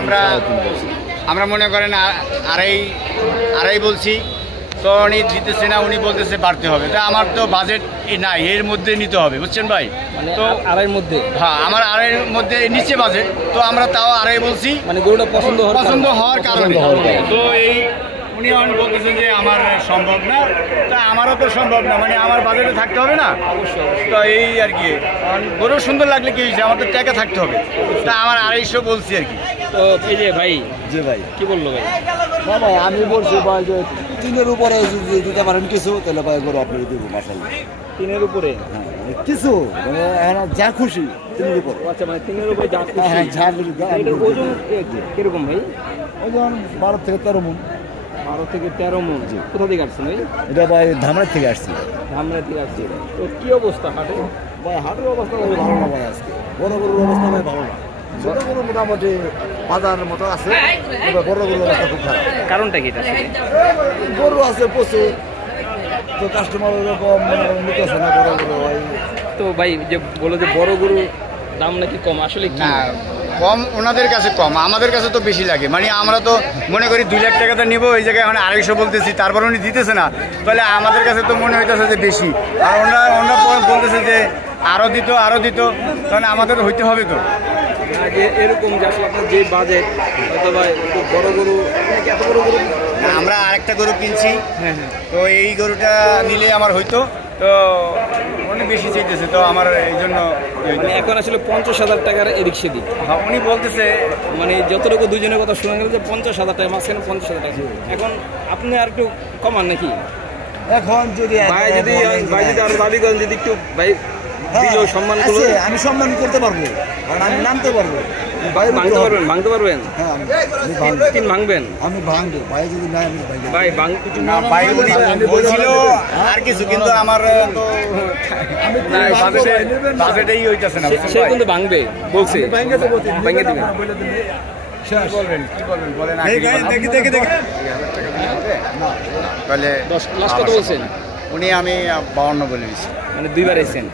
আমরা আমরা মনে করেন আড়াই বলছি, তো উনি দিতেছে না, উনি বলতেছে বাড়তে হবে। তা আমার তো বাজেট নাই, এর মধ্যে নিতে হবে, বুঝছেন ভাই? তো আড়াইয়ের মধ্যে, হ্যাঁ আমার আড়াইয়ের মধ্যে নিচে বাজেট, তো আমরা তাও আড়াই বলছি, মানে গরুটা পছন্দ হওয়ার কারণে। তো এই উনি বলতেছেন যে আমার সম্ভব না, তা আমারও তো সম্ভব না, মানে আমার বাজেটে থাকতে হবে না। তো এই আর কি, গরু সুন্দর লাগলে কি হয়েছে, আমার তো টাকা থাকতে হবে, তা আমার 250 বলছি আর কি। তো এই যে ভাই, জি ভাই, কি বললো ভাই? না ভাই আমি বলছি ভাই যে 3-এর উপরে যদি দিতে পারেন কিছু, তাহলে ভাই গরু আপনাকে দিব মাশাআল্লাহ। 3-এর উপরে কিছু মানে যা খুশি 3-এর উপরে। আচ্ছা, মানে 3-এর উপরে যা খুশি। হ্যাঁ যা খুশি। এটার ওজন কিরকম ভাই? ওজন 12 থেকে 13 মণ। 12 থেকে 13 মণ। কোথা থেকে আসছেন ভাই? এটা ভাই ধামরাই থেকে আসছি। ধামরাই থেকে আসছি। তো কি অবস্থা হাটে? ভাই হাটের অবস্থা ভাই ভালো না ভাই, আজকে বড় গরুর অবস্থা ভাই ভালো না। ছোট গরু মোটামুটি বাজারের মতো আছে, তবে বড় গরুর অবস্থা খুব খারাপ। কারণটা কি? গরু আছে প্রচুর, তো কাস্টমার ওরকম নিতেছে না বড় গরু ভাই। তো ভাই যে বলো যে বড় গরু দাম নাকি কম, আসলে কি? কম ওনাদের কাছে কম, আমাদের কাছে তো বেশি লাগে। মানে আমরা তো মনে করি 2 লাখ টাকাটা নিবো, ওই জায়গায় এখন 250 বলতেছি, তারপর উনি দিতেছে না, তাহলে আমাদের কাছে তো মনে হইতেছে যে বেশি। আর ওনারা বলতেছে যে আরও দিত, তাহলে আমাদের হইতে হবে তো। যে এরকম যে আসলে আপনার যে বাজেট, হয়তো ভাই বড় গরু, এত বড় গরু আমরা আরেকটা গরু কিনছি, তো এই গরুটা নিলে আমার হইতো, তো উনি বেশি চাইতেছে, তো আমার এই জন্য এখন আসলে 50,000 টাকার এদিক সেদিক। হ্যাঁ উনি বলতেছে, মানে যতটুকু দুজনের কথা শোনা গেল যে 50,000 টাকা, মাঝখানে 50,000 টাকা। এখন আপনি আর একটু কমান নাকি? এখন যদি ভাই যদি আরো দাবি করেন, যদি একটু ভাই দিলেও সম্মান করবো, আমি সম্মান করতে পারবো, কারণ আমি নামতে পারবো। ভাঙতে পারবেন? হ্যাঁ তিন ভাঙবেন? আমি ভাঙবো ভাই, যদি না আমি ভাই বলছিল আর কিছু, কিন্তু আমার তো বাজেটেই হইতেছে না। সে কিন্তু ভাঙবে বলছে, ভাঙে দিবেন। তাহলে লাস্ট কত বলছেন? আমি 52 বলে দিচ্ছি, মানে 2 বার এসেছেন।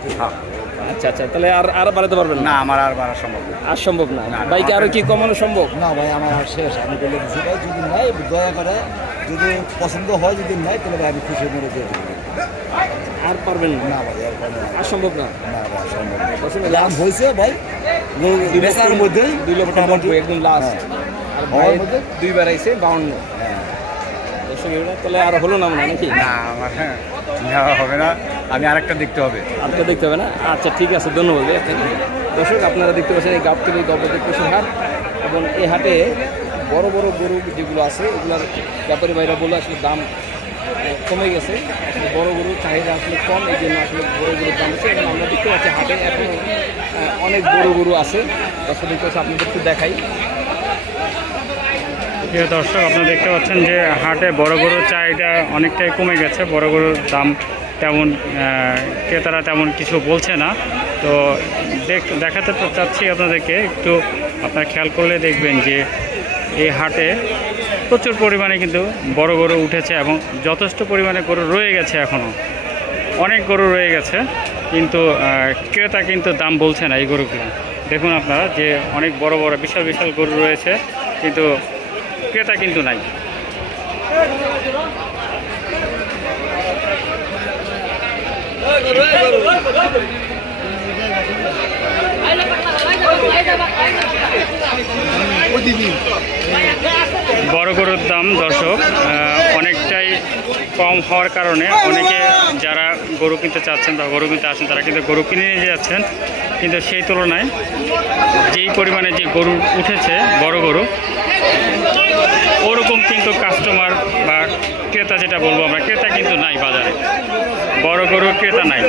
আচ্ছা, তাহলে আর বাড়াতে পারবেন না? আমার আর বাড়া সম্ভব না। আর সম্ভব না ভাইকে, আরো কি কমানো সম্ভব? না ভাই আমার আর শেষ, আমি বলে দিচ্ছি ভাই, যদি নাই দয়া করে, যদি পছন্দ হয়, যদি নাই তাহলে ভাই আমি খুশি মেরে দিয়ে দেবো। আর পারবেন না? না ভাই আর সম্ভব না। না ভাই সম্ভব দাম হয়েছে ভাই, বেচার মধ্যে 2 লক্ষ একদম লাস্ট। আর ভাই 2 বার আইছে 52। তাহলে আর হলো না মনে হয় নাকি? না আমার হবে না, আমি আরেকটা দেখতে হবে। আরেকটা দেখতে হবে না? আচ্ছা ঠিক আছে, ধন্যবাদ। দর্শক আপনারা দেখতে পাচ্ছেন এই গাবতলী দেখতেছেন হাট, এবং এই হাটে বড় বড় গরু যেগুলো আছে এগুলোর ব্যাপারী ভাইরা বলে আসলে দাম কমে গেছে, আসলে বড় গরুর চাহিদা আসলে কম, এই জন্য আসলে বড় গরুর দাম আছে। এবং আমরা দেখতে পাচ্ছি হাটে এখন অনেক বড় গরু আছে। দর্শক দেখতে পাচ্ছি, আপনাদের একটু দেখাই। প্রিয় দর্শক, আপনারা দেখতে পাচ্ছেন যে হাটে বড় গরুর চাহিদা অনেকটাই কমে গেছে, বড় গরুর দাম তেমন ক্রেতারা তেমন কিছু বলছে না। তো দেখাতে চাচ্ছি আপনাদেরকে, একটু আপনারা খেয়াল করলে দেখবেন যে এই হাটে প্রচুর পরিমাণে কিন্তু বড় গরু উঠেছে, এবং যথেষ্ট পরিমাণে গরু রয়ে গেছে, এখনও অনেক গরু রয়ে গেছে, কিন্তু ক্রেতা কিন্তু দাম বলছে না এই গরুগুলো। দেখুন আপনারা যে অনেক বড় বড় বিশাল বিশাল গরু রয়েছে, কিন্তু ক্রেতা কিন্তু নাই। বড় গরুর দাম দর্শক অনেকটাই কম হওয়ার কারণে অনেকে যারা গরু কিনতে চাচ্ছেন বা গরু কিনতে আসছেন, তারা কিন্তু গরু কিনে নিয়ে যাচ্ছেন, কিন্তু সেই তুলনায় যেই পরিমাণে যে গরু উঠেছে বড় গরু, ওরকম কিন্তু কাস্টমার বা ক্রেতা, যেটা বলবো আমরা, ক্রেতা কিন্তু নাই বাজারে, বড় গরুর ক্রেতা নাই।